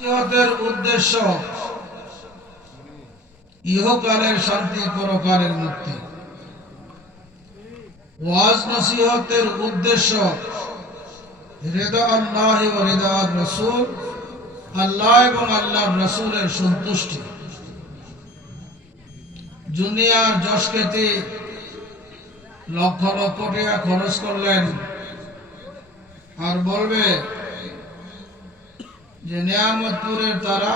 নসিহতের উদ্দেশ্য, ইহকালের শান্তি পরকালের মুক্তি। ওয়াজ নসিহতের উদ্দেশ্য হৃদয় আল্লাহ ও হৃদয় রসুল, আল্লাহ এবং রসুলের সন্তুষ্টি। জুনিয়ার যশকেতি লক্ষ লক্ষ টাকা খরচ করলেন। আর বলবে যে নিয়ামতপুরের তারা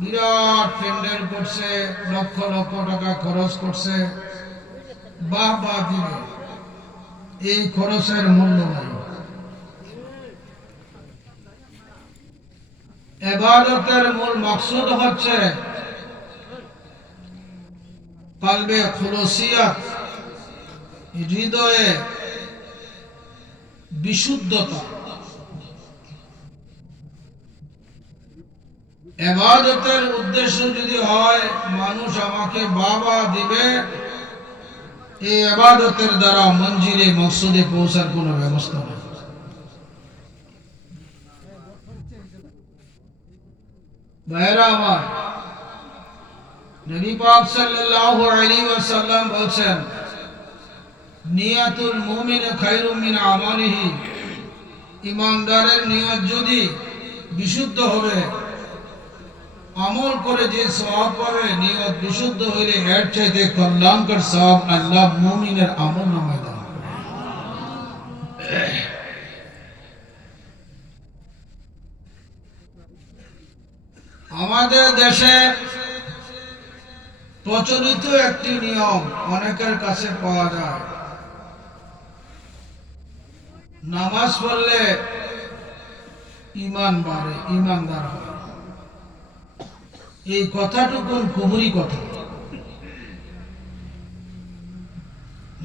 বিরাট প্যান্ডেল করছে, লক্ষ লক্ষ টাকা খরচ করছে। বাহ বাহ দিবে এই খরচের মূল্য নাই। এবাদতের মূল মকসুদ হচ্ছে কালবে খুলসিয়াত হৃদয়ে বিশুদ্ধতা। এবাদতের উদ্দেশ্য যদি হয়, মানুষ আমাকে বাবা দিবে এই এবাদতের দ্বারা পৌঁছার ব্যবস্থা নেই। মিন ইমানদারের নিয়ত যদি বিশুদ্ধ হবে আমল করে যে সওয়াব পাবে, নিয়ত বিশুদ্ধ হইলে এর চাইতে কল্যাণকর সওয়াব আল্লাহ মুমিনের আমল নামায় দেন আমাদের দেশে প্রচলিত একটি নিয়ম অনেকের কাছে পাওয়া যায়। নামাজ পড়লে ইমান বাড়ে, ইমানদার হয়। এই কথাটুকু কুহুরি কথা।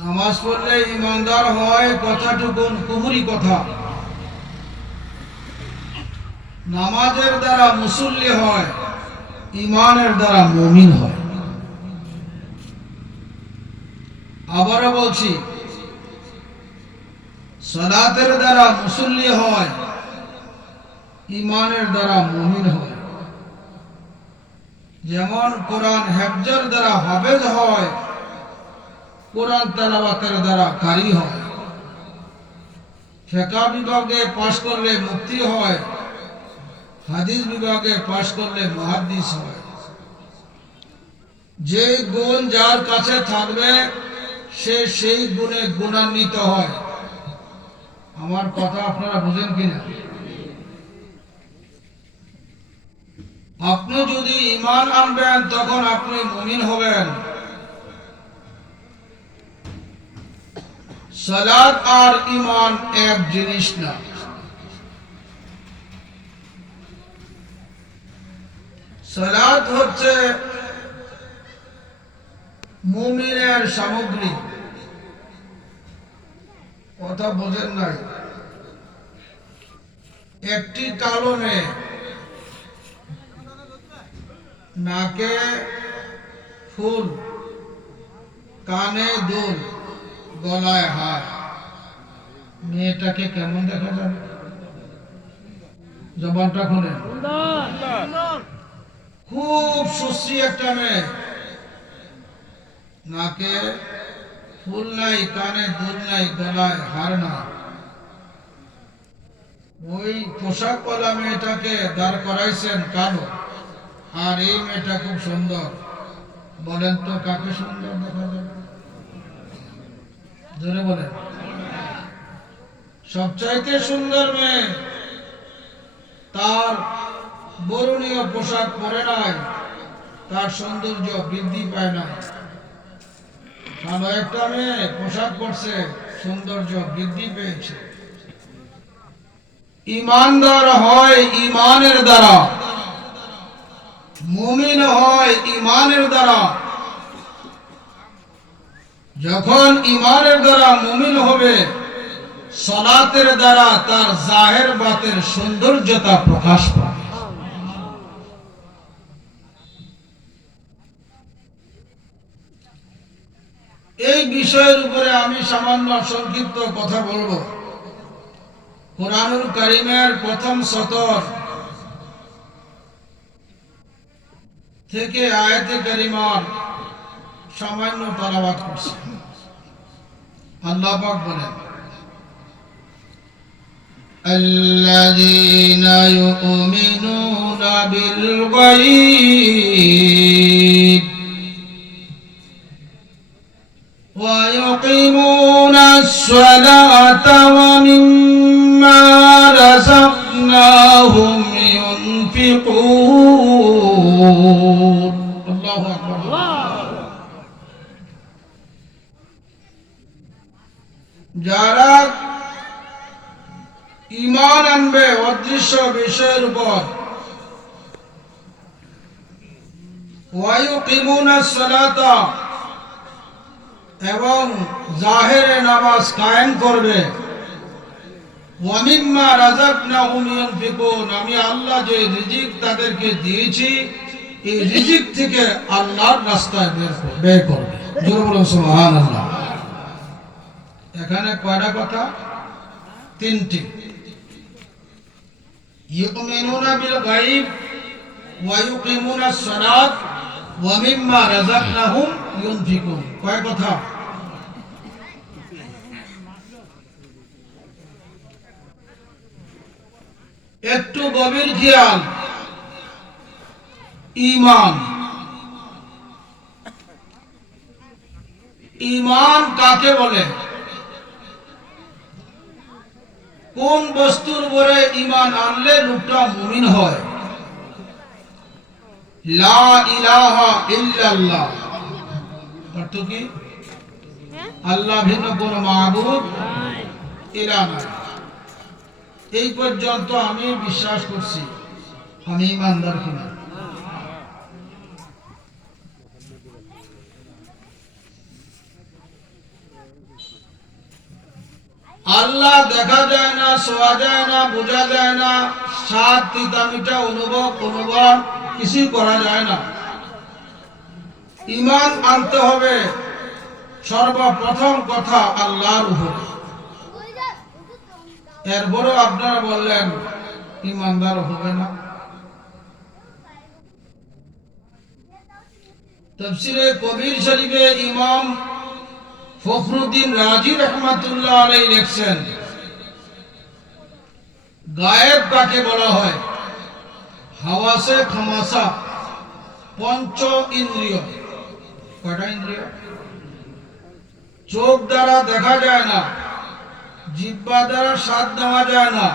নামাজ পড়লে ইমানদার হয়, কথাটুকু কুহুরি কথা। নামাজের দ্বারা মুসল্লি হয়, ইমানের দ্বারা মমিন হয়। আবারও বলছি সদাতের দ্বারা মুসল্লি হয়, ইমানের দ্বারা মমিন হয়। যেমন কোরআন হেফজর দ্বারা হাফেজ হয়, কোরআন তালাবাতের দ্বারা কারি হয়। ফেকা বিভাগে পাশ করলে মুক্তি হয়, হাদিস বিভাগে পাশ করলে মহাদিস হয়। যে গুণ যার কাছে থাকবে, সে সেই গুণে গুণান্বিত হয়। আমার কথা আপনারা বুঝেন কিনা? আপনি যদি ইমান আনবেন, তখন আপনি মুমিন হবেন। সালাত আর ইমান এক জিনিস না। সালাত হচ্ছে মুমিনের সামগ্রী। কথা বোঝেন নাই। একটি কালনে নাকে ফুল, কানে দুল, গলায় হাত মেয়েটাকে কেমন দেখা যাবে? জবানটা খুলেন খুব সুশ্রী একটা মেয়ে। নাকে ফুল নাই, কানে দুল নাই, গলায় হার না। ওই পোশাক পলা মেয়েটাকে দাঁড় করাইছেন কালো। আর এই মেয়েটা খুব সুন্দর। বলেন তো, কাকে সুন্দর দেখা যাবে? ধরে বলেন। সবচাইতে সুন্দর মেয়ে, তার বরণীয় পোশাক পরে নাই, তার সৌন্দর্য বৃদ্ধি পায় না একটা মেয়ে পোশাক পরছে, সৌন্দর্য বৃদ্ধি পেয়েছে। ইমানদার হয় ইমানের দ্বারা। মুমিন হয় ইমানের দ্বারা। যখন ইমানের দ্বারা মুমিন হবে, সলাতের দ্বারা তার জাহের বাতের সৌন্দর্যতা প্রকাশ পাবে। এই বিষয়ের উপরে আমি সামান্য সংক্ষিপ্ত কথা বলব। কোরআনুল করিমের প্রথম সতর থেকে আয়াতে কারিমার সামান্য তালাবাদ করছে আল্লাহ পাক বলেন الذين يؤمنون بالغيب ويقيمون الصلاة ومما رزقناهم ينفقون الله أكبر যারা ইমান আনবে অদৃশ্য বিষয়ের উপর ওয়ায়ুকিমুনা সালাতা এবং জাহেরে নামাজ কায়েম করবে ওয়ামিম্মা রাযাকনাহুম ইউনফিকুন আমি আল্লাহ যে রিজিক তাদেরকে দিয়েছি এই রিজিক থেকে আল্লাহর রাস্তায় ব্যয় করবে জোরে বলুন সুবহানাল্লাহ। এখানে কয়টা কথা? তিনটি। ইউমিনুনা বিল গায়ব ওয়া ইউকিমুনা সালাত ওয়া মিম্মা রাযাকনাহুম ইউনফিকুন কয় কথা? একটু গভীর খেয়াল ঈমান ঈমান কাকে বলে? কোন বস্তুর উপরে ইমান আনলে লোকটা মুমিন হয়? লা ইলাহা ইল্লাল্লাহ। অর্থ কি? আল্লাহ ভিন্ন কোন মাহবুব ইলা নাই। এই পর্যন্ত আমি বিশ্বাস করছি। আমি ইমানদার কিনা। আল্লাহ দেখা যায় না, শোয়া যায় না, বোঝা যায় না সাত তিতা, মিঠা, অনুভব অনুভব, কিছুই করা যায় না। ইমান আনতে হবে। সর্বপ্রথম কথা আল্লাহর উপরে। এরপরও আপনারা বললেন, ইমানদার হবে না। তফসিরে কবির শরীফে ইমাম ফখরুদ্দিন রাজি রহমাতুল্লাহ আলাই লিখছেন, গায়েব কাকে বলা হয়? হাওয়াসে খামাসা, পঞ্চ ইন্দ্রিয়। কয়টা ইন্দ্রিয়? চোখ দ্বারা দেখা যায় না। জিব্বা দ্বারা স্বাদ নেওয়া যায় না